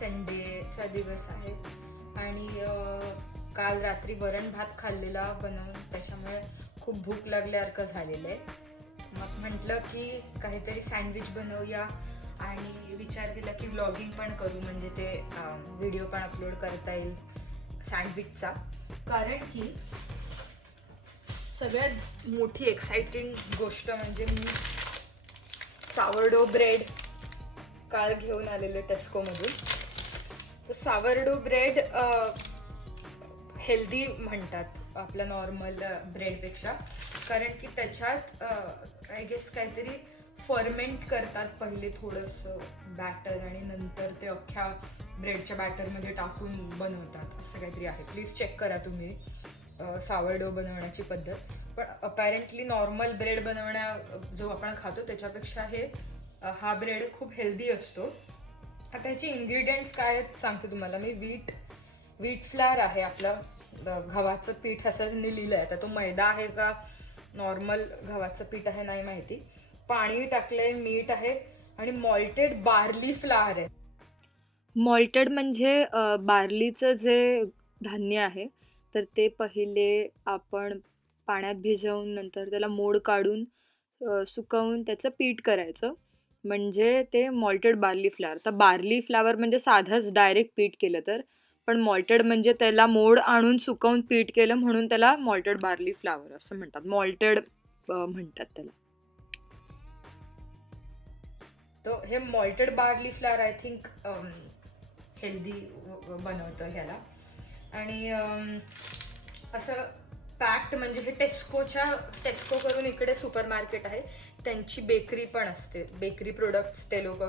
संडेचा दिवस आहे आणि काल रात्री वरण भात खाल्लेला बनवून, त्याच्यामुळे खूप भूक लागल्यासारखं झालेलं आहे. मग म्हटलं की काहीतरी सँडविच बनवूया आणि विचार केला की व्लॉगिंग पण करू, म्हणजे ते व्हिडिओ पण अपलोड करता येईल सँडविचचा. कारण की सगळ्यात मोठी एक्साइटिंग गोष्ट म्हणजे मी सावरडो ब्रेड काल घेऊन आलेले टेस्कोमधून. तर सावरडो ब्रेड हेल्दी म्हणतात आपल्या नॉर्मल ब्रेडपेक्षा, कारण की त्याच्यात आय गेस काहीतरी फर्मेंट करतात पहिले थोडंसं बॅटर आणि नंतर ते अख्ख्या ब्रेडच्या बॅटरमध्ये टाकून बनवतात, असं काहीतरी आहे. प्लीज चेक करा तुम्ही सावरडो बनवण्याची पद्धत. पण अपॅरेंटली नॉर्मल ब्रेड जो आपण खातो त्याच्यापेक्षा हा ब्रेड खूप हेल्दी असतो. आता ह्याचे इन्ग्रेडियंट्स काय आहेत सांगते तुम्हाला मी. व्हीट फ्लावर आहे, आपलं गव्हाचं पीठ असं त्यांनी लिहिलं आहे. आता तो मैदा आहे का नॉर्मल गव्हाचं पीठ आहे नाही माहिती. पाणी टाकलंय, मीठ आहे आणि मॉल्टेड बार्ली फ्लावर आहे. मॉल्टेड म्हणजे बार्लीचं जे धान्य आहे तर ते पहिले आपण पाण्यात भिजवून नंतर त्याला मोड काढून सुकवून त्याचं पीठ करायचं, म्हणजे ते मॉल्टेड बार्ली फ्लावर. तर बार्ली फ्लावर म्हणजे साधंच डायरेक्ट पीठ केलं तर, पण मॉल्टेड म्हणजे त्याला मोड आणून सुकवून पीठ केलं म्हणून त्याला मॉल्टेड बार्ली फ्लावर असं म्हणतात. मॉल्टेड म्हणतात त्याला. तो हे malted barley flower I think healthy बनवतं ह्याला. आणि असं पॅक्ड म्हणजे हे टेस्को करून इकडे सुपर मार्केट आहे, त्यांची बेकरी पण असते. बेकरी प्रोडक्ट्स ते लोक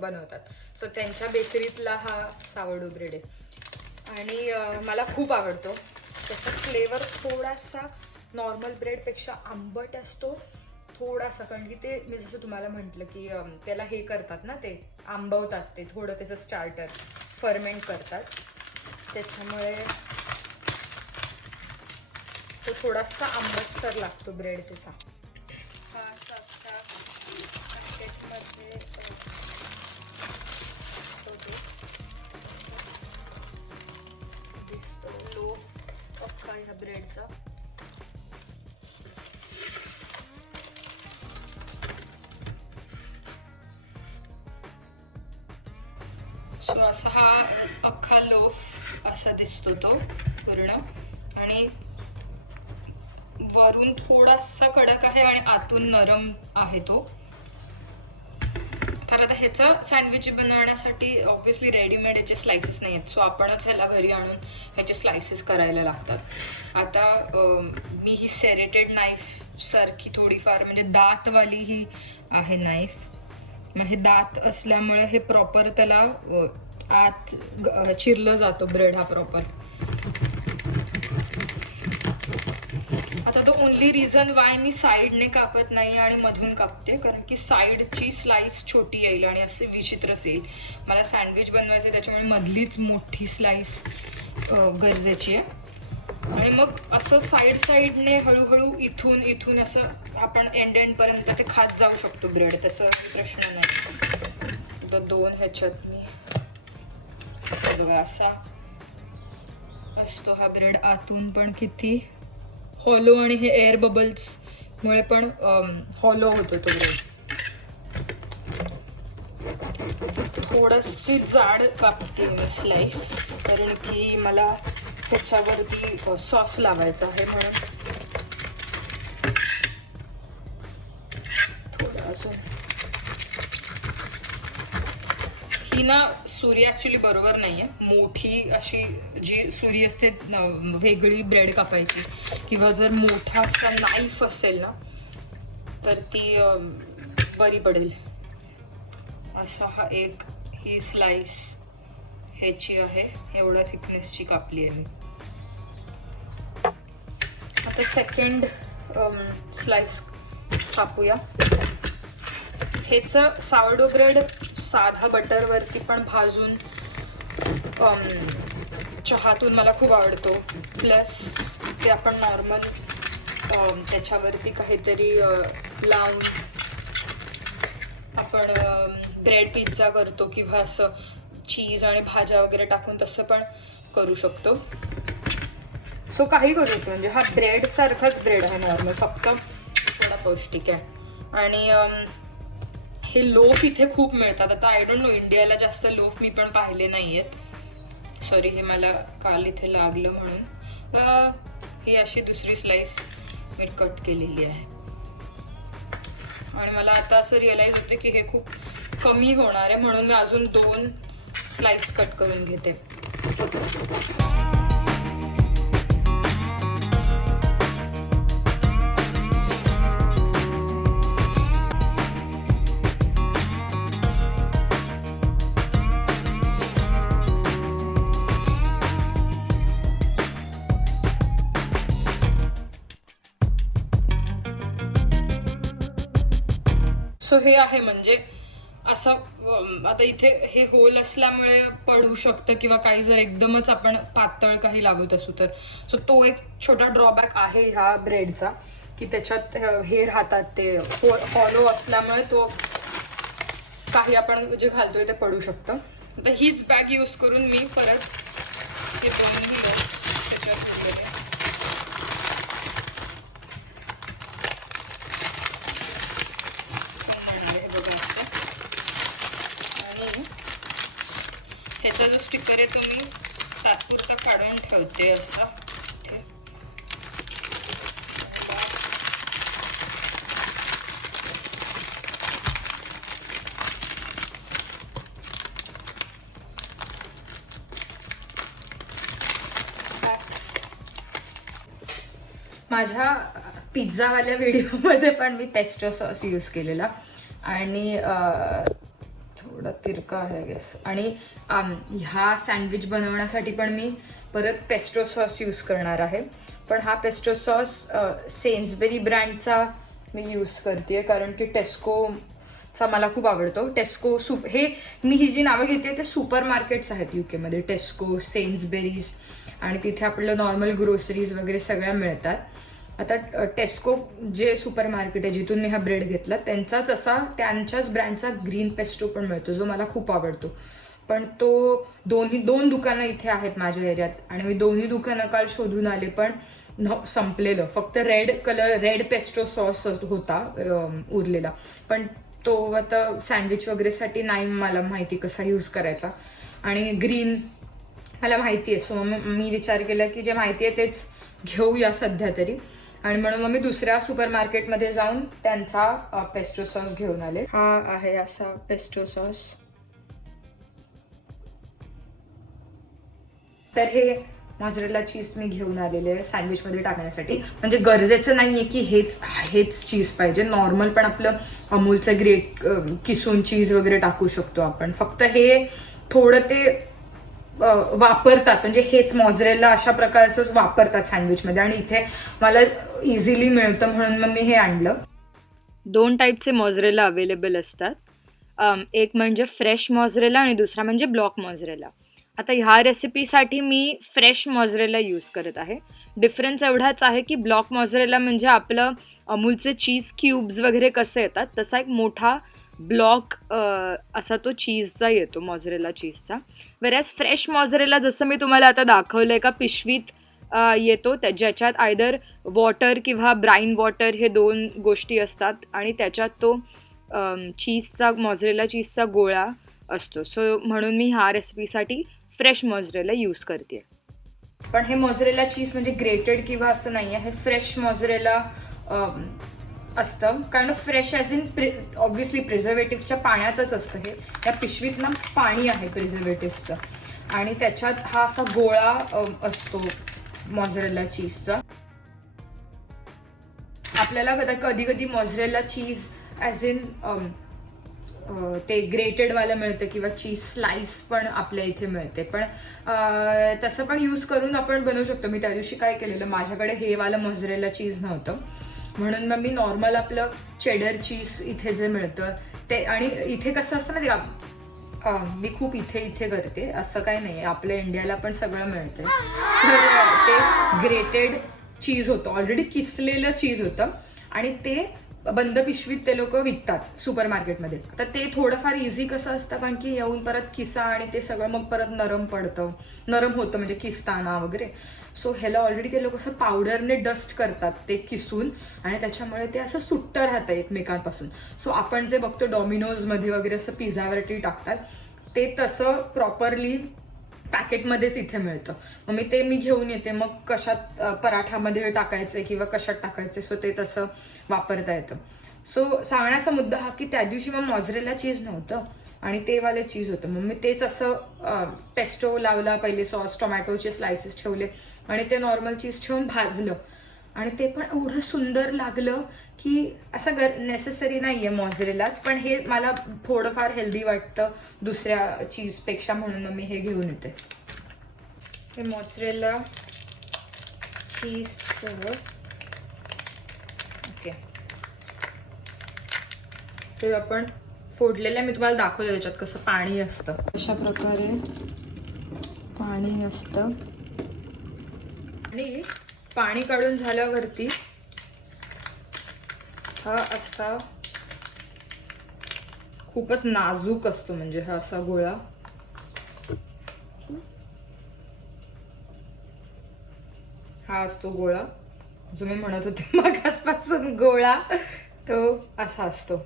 बनवतात. सो त्यांच्या बेकरीतला हा सावरडो ब्रेड आहे आणि मला खूप आवडतो. त्याचा फ्लेवर थोडासा नॉर्मल ब्रेडपेक्षा आंबट असतो थोडासा, कारण की ते मी जसं तुम्हाला म्हटलं की त्याला हे करतात ना, ते आंबवतात, ते थोडं त्याचं स्टार्टर फर्मेंट करतात, त्याच्यामुळे तो थोडासा आंबटसर लागतो ब्रेड त्याचा. हा असा पॅकेटमध्ये दिसतो लोफ अख्खा ह्या ब्रेडचा. सो असा हा अख्खा लोफ असा दिसतो तो पूर्ण, आणि वरून थोडासा कडक आहे आणि आतून नरम आहे तो. तर आता ह्याचं सँडविच बनवण्यासाठी ऑब्व्हियसली रेडीमेड याचे स्लायसेस नाही आहेत, सो आपणच ह्याला घरी आणून ह्याचे स्लायसेस करायला लागतात. आता मी ही सेरेटेड नाईफ सारखी थोडीफार म्हणजे दातवाली ही आहे नाईफ. मग हे दात असल्यामुळे हे प्रॉपर त्याला आत चिरलं जातो ब्रेड हा प्रॉपर. आता तो ओनली रिझन वाय मी साईडने कापत नाही आणि मधून कापते, कारण की साईडची स्लाइस छोटी येईल आणि असे विचित्रच येईल. मला सँडविच बनवायचं त्याच्यामुळे मधलीच मोठी स्लाइस गरजेची आहे. आणि मग असं साईडने हळूहळू इथून असं आपण एंडपर्यंत ते खात जाऊ शकतो ब्रेड, तसं प्रश्न नाही. तर दोन ह्याच्यात मी बघा असा असतो हा ब्रेड. आतून पण किती हॉलो, आणि हे एअर बबल्स मुळे पण हॉलो होतो तो ब्रेड. थोडीशी जाड कापते मी स्लाइस, कारण की मला ह्याच्यावरती सॉस लावायचा आहे म्हणून. थोडं अजून ही ना सुरी ॲक्च्युली बरोबर नाही आहे. मोठी अशी जी सुरी असते वेगळी ब्रेड कापायची, किंवा जर मोठा असा नाईफ असेल ना तर ती बरी पडेल. असा हा ही स्लाइस ह्याची आहे, एवढ्या थिकनेसची कापली आहे मी. आता सेकंड स्लाइस कापूया. ह्याचं सावरडो ब्रेड साधा बटरवरती पण भाजून चहातून मला खूप आवडतो. प्लस ते आपण नॉर्मल त्याच्यावरती काहीतरी लावून आपण ब्रेड पिझ्झा करतो, किंवा असं चीज आणि भाज्या वगैरे टाकून तसं पण करू शकतो. सो काही करू शकतो. म्हणजे हा ब्रेड सारखाच ब्रेड आहे नॉर्मल, फक्त थोडा पौष्टिक आहे. आणि हे लोफ इथे खूप मिळतात. आता आय डोंट नो, इंडियाला जास्त लोफ मी पण पाहिले नाही आहेत. सॉरी, हे मला काल इथे लागलं म्हणून. ही अशी दुसरी स्लाइस मी कट केलेली आहे. आणि मला आता असं रिअलाइज होते की हे खूप कमी होणार आहे, म्हणून मी अजून 2 स्लाइस कट करून घेते. सो हे आहे, म्हणजे असं आता इथे हे होल असल्यामुळे पडू शकतं किंवा काही जर एकदमच आपण पातळ काही लावत असू तर. सो तो एक छोटा ड्रॉबॅक आहे ह्या ब्रेडचा, की त्याच्यात हे राहतात, ते हॉलो असल्यामुळे तो काही आपण जे घालतोय ते पडू शकतं. आता हीच बॅग यूज करून मी परत हे दोन्ही त्याच्यात ठेवलेले. ह्याचा जो स्टिकर आहे तो मी तात्पुरता काढून ठेवते असं. माझ्या पिझ्झावाल्या व्हिडिओमध्ये पण मी पेस्टो सॉस यूज केलेला आणि थोडा तिरका आहे गेस. आणि ह्या सँडविच बनवण्यासाठी पण मी परत पेस्टो सॉस यूज करणार आहे. पण हा पेस्टो सॉस सेन्सबेरी ब्रँडचा मी यूज करते, कारण की टेस्कोचा मला खूप आवडतो. टेस्को हे मी ही जी नावं घेते ते सुपर मार्केट्स आहेत UK मध्ये, टेस्को, सेन्सबेरीज, आणि तिथे आपलं नॉर्मल ग्रोसरीज वगैरे सगळ्या मिळतात. आता टेस्को जे सुपर मार्केट आहे जिथून मी हा ब्रेड घेतला त्यांच्याच ब्रँडचा ग्रीन पेस्टो पण मिळतो, जो मला खूप आवडतो. पण तो दोन दुकानं इथे आहेत माझ्या एरियात, आणि मी दोन्ही दुकानं काल शोधून आले, पण संपलेलं. फक्त रेड पेस्टो सॉस होता उरलेला, पण तो आता सँडविच वगैरेसाठी नाही मला माहिती कसा यूज करायचा. आणि ग्रीन मला माहिती आहे, सो मी विचार केला की जे माहिती आहे तेच घेऊया सध्या तरी. आणि म्हणून मग मी दुसऱ्या सुपर मार्केटमध्ये जाऊन त्यांचा पेस्टो सॉस घेऊन आले. हा आहे असा पेस्टो सॉस. तर हे मॉझरेला चीज मी घेऊन आलेले आहे सँडविचमध्ये टाकण्यासाठी. म्हणजे गरजेचं नाही आहे की हेच चीज पाहिजे, नॉर्मल पण आपलं अमूलचं ग्रेट किसून चीज वगैरे टाकू शकतो आपण. फक्त हे थोडं ते वापरतात, म्हणजे हेच मॉझरेला अशा प्रकारचंच वापरतात सँडविचमध्ये, आणि इथे मला इझिली मिळतं म्हणून मग मी हे आणलं. 2 टाईपचे मॉझरेला अवेलेबल असतात. एक म्हणजे फ्रेश मॉझरेला आणि दुसरा म्हणजे ब्लॉक मॉझरेला. आता ह्या रेसिपीसाठी मी फ्रेश मॉझरेला यूज करत आहे. डिफरन्स एवढाच आहे की ब्लॉक मॉझरेला म्हणजे आपलं अमूलचे चीज क्यूब्स वगैरे कसे येतात तसा एक मोठा ब्लॉक असा तो चीजचा येतो, मॉझरेला चीजचा. वेरॅज फ्रेश मॉझरेला जसं मी तुम्हाला आता दाखवलं एका पिशवीत येतो, ज्याच्यात आयदर वॉटर किंवा ब्राईन वॉटर हे 2 गोष्टी असतात, आणि त्याच्यात तो मॉझरेला चीजचा गोळा असतो. सो म्हणून मी ह्या रेसिपीसाठी फ्रेश मॉझरेला यूज करते. पण हे मॉझरेला चीज म्हणजे ग्रेटेड किंवा असं नाही आहे, हे फ्रेश मॉझरेला असतं. कारण फ्रेश ॲज इन ऑब्व्हियसली प्रिझर्वेटिव्हच्या पाण्यातच असतं. हे या पिशवीत ना पाणी आहे प्रिझर्वेटिव्हचं, आणि त्याच्यात हा असा गोळा असतो मॉझरेला चीजचा. आपल्याला कधी कधी मॉझरेला चीज ॲज इन ते ग्रेटेडवालं मिळतं किंवा चीज स्लाइस पण आपल्या इथे मिळते, पण तसं पण यूज करून आपण बनवू शकतो. मी त्या दिवशी काय केलेलं, माझ्याकडे हे वालं मॉझरेला चीज नव्हतं, म्हणून मग मी नॉर्मल आपलं चेडर चीज इथे जे मिळतं ते. आणि इथे कसं असतं ना, ते मी खूप इथे करते, असं काही नाही, आपल्या इंडियाला पण सगळं मिळतं. तर ते ग्रेटेड चीज होतं, ऑलरेडी किसलेलं चीज होतं, आणि ते बंद पिशवीत ते लोक विकतात सुपर मार्केटमध्ये. आता ते थोडंफार इझी कसं असतं, कारण की येऊन परत किसा आणि ते सगळं मग परत नरम होतं म्हणजे किसताना वगैरे. सो ह्याला ऑलरेडी ते लोक असं पावडरने डस्ट करतात ते किसून, आणि त्याच्यामुळे ते असं सुट्ट राहतं एकमेकांपासून. सो आपण जे बघतो डॉमिनोजमध्ये वगैरे असं पिझ्झावरती टाकतात, ते तसं प्रॉपरली पॅकेटमध्येच इथे मिळतं. मग मी घेऊन येते, मग कशात पराठामध्ये टाकायचे किंवा कशात टाकायचे, सो ते तसं वापरता येतं. सो सांगण्याचा मुद्दा हा की त्या दिवशी मग मॉझरेला चीज नव्हतं आणि ते वाले चीज होतं. मग मी तेच असं पेस्टो लावला, पहिले सॉस टोमॅटोचे स्लायसेस ठेवले आणि ते नॉर्मल चीज ठेवून भाजलं, आणि ते पण एवढं सुंदर लागलं की असं नेसेसरी नाही आहे मॉझरेलाच, पण हे मला थोडंफार हेल्दी वाटतं दुसऱ्या चीजपेक्षा, म्हणून मग मी हे घेऊन येते. हे मॉझरेला चीजचं ओके, ते आपण फोडलेलं मी तुम्हाला दाखवलं, त्याच्यात कसं पाणी असतं, अशा प्रकारे पाणी असतं. आणि पाणी काढून झाल्यावरती हा असा खूपच नाजूक असतो, म्हणजे हा असा गोळा. हा असतो गोळा जो मी म्हणत होते मगासपासून, गोळा तो असा असतो.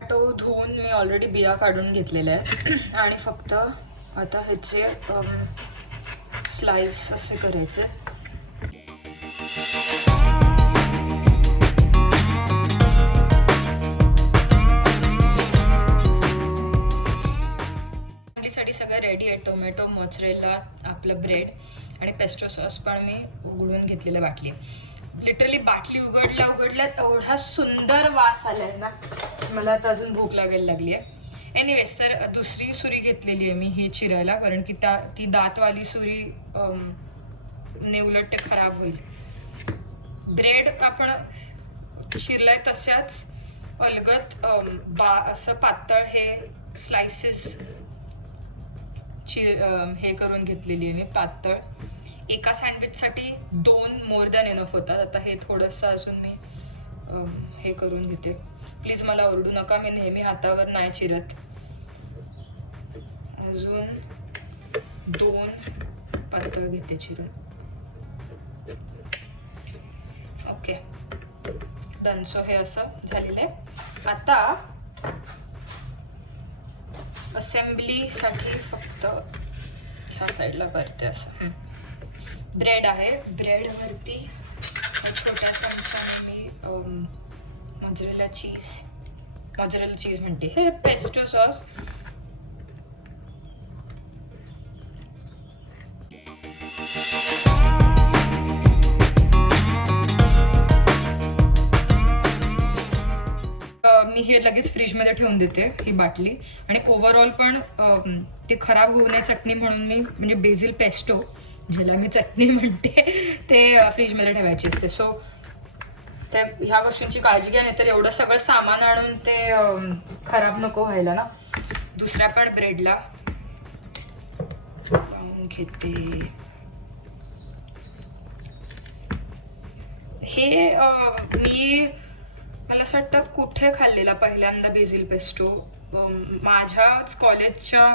टोमॅटो धुवून मी ऑलरेडी बिया काढून घेतलेल्या आहेत आणि फक्त आता ह्याचे स्लाइस असे करायचे. साठी सगळं रेडी आहे. टोमॅटो, मोझरेला, आपलं ब्रेड आणि पेस्टो सॉस पण मी उघडून घेतलेलं बाटली. लिटरली बाटली उघडल्या एवढा सुंदर वास आलाय ना, मला आता अजून भूक लागायला लागली आहे. एनिवेज, तर दुसरी सुरी घेतलेली आहे मी हे चिरायला, कारण की ती दातवाली सुरी ने उलट ते खराब होईल. ब्रेड आपण चिरलाय तशाच अलगत असं पातळ हे स्लायसेस हे करून घेतलेली आहे मी पातळ. एका सँडविचसाठी 2 मोर दॅन इनफ होतात. आता हे थोडंसं अजून मी हे करून घेते. प्लीज मला ओरडू नका, मी नेहमी हातावर नाही चिरत. अजून 2 पातळ घेते चिरून. Okay done. सो हे असं झालेलं आहे. आता असेंब्लीसाठी फक्त ह्या साईडला करते असं. ब्रेड आहे, ब्रेडवरती छोट्या चमच्याने मी मोझरेला चीज म्हणते, हे पेस्टो सॉस मी हे लगेच फ्रीजमध्ये ठेवून देते ही बाटली. आणि ओव्हरऑल पण ते खराब होऊ नये चटणी म्हणून मी, म्हणजे बेसिल पेस्टो ज्याला मी चटणी म्हणते, ते फ्रीजमध्ये ठेवायची असते. सो त्या ह्या गोष्टींची काळजी घ्या, नाही तर एवढं सगळं सामान आणून ते खराब नको व्हायला ना. दुसऱ्या पण ब्रेडला लावून घेते. हे मी मला असं वाटतं कुठे खाल्लेला पहिल्यांदा बेसिल पेस्टो, माझ्याच कॉलेजच्या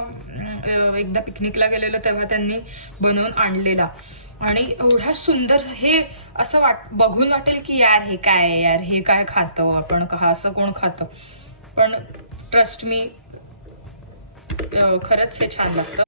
एकदा पिकनिकला गेलेलो तेव्हा त्यांनी बनवून आणलेला. आणि एवढा सुंदर, हे असं बघून वाटेल की यार हे काय आहे, यार हे काय खातो आपण, का असं कोण खातं, पण ट्रस्ट मी खरंच हे छान लागतं.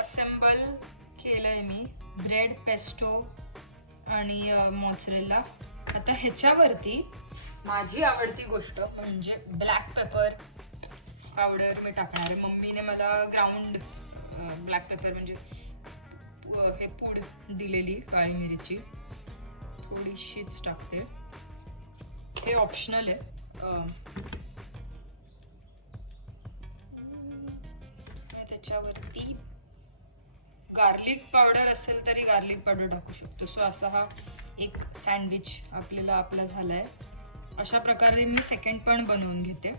असेंबल केलंय मी ब्रेड, पेस्टो आणि मोझरेला. आता ह्याच्यावरती माझी आवडती गोष्ट म्हणजे ब्लॅक पेपर पावडर मी टाकणार आहे. मम्मीने मला ग्राउंड ब्लॅक पेपर म्हणजे हे पूड दिलेली काळी मिरीची, थोडीशीच टाकते. हे ऑप्शनल आहे. त्याच्यावरती गार्लिक पावडर असेल तरी गार्लिक पावडर टाकू शकतो. सो असा हा एक सँडविच आपला झालाय. अशा प्रकारे मी सेकंड पण बनवून घेते.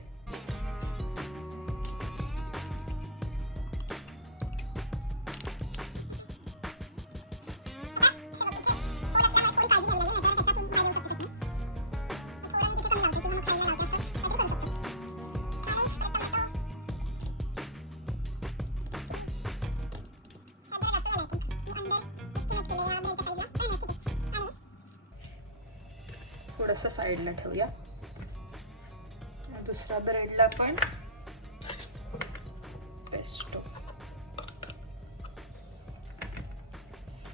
थोडंसं साईडला ठेवूया. दुसऱ्या ब्रेडला पण पेस्टो.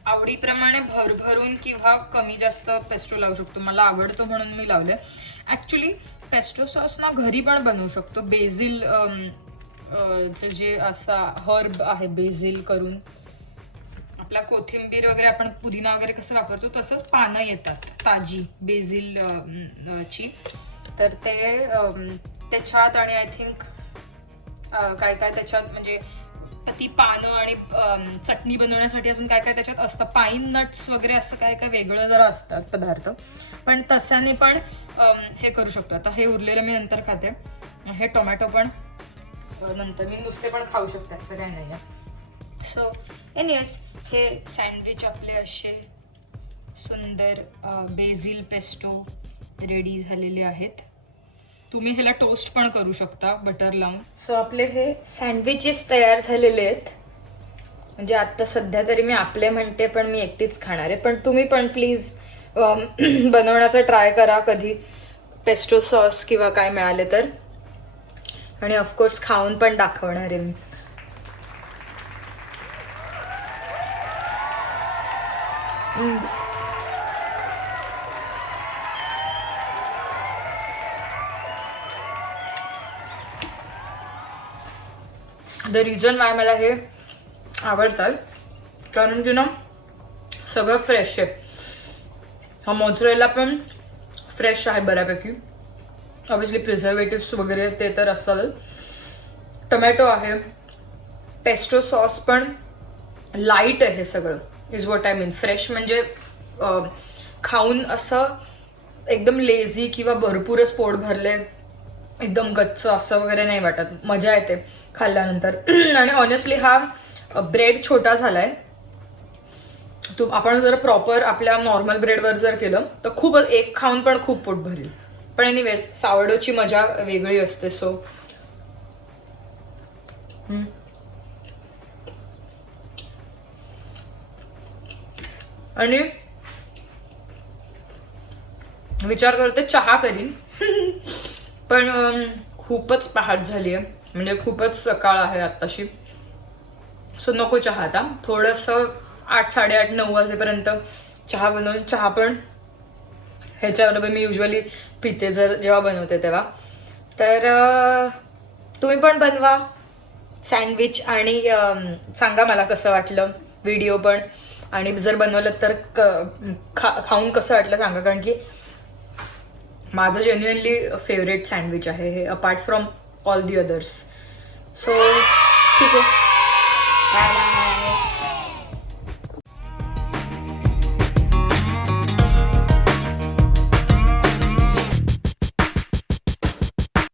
आवडीप्रमाणे भरभरून किंवा कमी जास्त पेस्टो लावू शकतो. मला आवडतो म्हणून मी लावले. ऍक्च्युली पेस्टो सॉस ना घरी पण बनवू शकतो. बेझिल जे असा हर्ब आहे बेझिल करून, आपला कोथिंबीर वगैरे आपण पुदिना वगैरे कसं वापरतो तसंच पानं येतात ताजी बेझिल ची. तर ते त्याच्यात आणि आय थिंक काय काय त्याच्यात म्हणजे ती पानं आणि चटणी बनवण्यासाठी अजून काय काय त्याच्यात असतं. पाईन नट्स वगैरे असं काय काय वेगळं जरा असतात पदार्थ. पण तशाने पण हे करू शकतो. आता हे उरलेलं मी नंतर खाते. हे टोमॅटो पण नंतर मी नुसते पण खाऊ शकते, असं काही नाही आहे. सो एनिवेज हे सँडविच आपले असे सुंदर बेझिल पेस्टो रेडी झालेले आहेत. तुम्ही ह्याला टोस्ट पण करू शकता बटर लावून. सो आपले हे सँडविचेस तयार झालेले आहेत. म्हणजे आता सध्या तरी मी आपले म्हणते, पण मी एकटीच खाणार आहे. पण तुम्ही पण प्लीज बनवण्याचा ट्राय करा कधी पेस्टो सॉस किंवा काय मिळाले तर. आणि ऑफकोर्स खाऊन पण दाखवणार आहे मी. द रिझन वाय मला हे आवडतात कारण की ना सगळं फ्रेश आहे. हा मोझरेला पण फ्रेश आहे बऱ्यापैकी. ऑब्विसली प्रिझर्वेटिव्स वगैरे ते तर असतातच. टोमॅटो आहे. पेस्टो सॉस पण लाईट आहे. हे सगळं is what I mean. Fresh म्हणजे खाऊन असं एकदम लेझी किंवा भरपूरच पोट भरले एकदम गच्च असं वगैरे नाही वाटत. मजा येते खाल्ल्यानंतर. आणि ऑनेस्टली हा ब्रेड छोटा झालाय. आपण जर प्रॉपर आपल्या नॉर्मल ब्रेडवर जर केलं तर खूप एक खाऊन पण खूप पोट भरेल. पण एनिवेज सावरडोची मजा वेगळी असते. सो आणि विचार करते चहा करीन पण खूपच पहाट झाली आहे. म्हणजे खूपच सकाळ आहे आत्ताशी. सो नको चहा आता. थोडंसं 8, 8:30, 9 वाजेपर्यंत चहा बनवून. चहा पण ह्याच्याबरोबर मी युजली पिते जेव्हा बनवते तेव्हा. तर तुम्ही पण बनवा सँडविच आणि सांगा मला कसं वाटलं व्हिडिओ पण. आणि जर बनवलं तर खाऊन कसं वाटलं सांगा. कारण की माझं जेन्युइनली फेवरेट सँडविच आहे हे, apart from all the others. So ठीक आहे. Bye bye.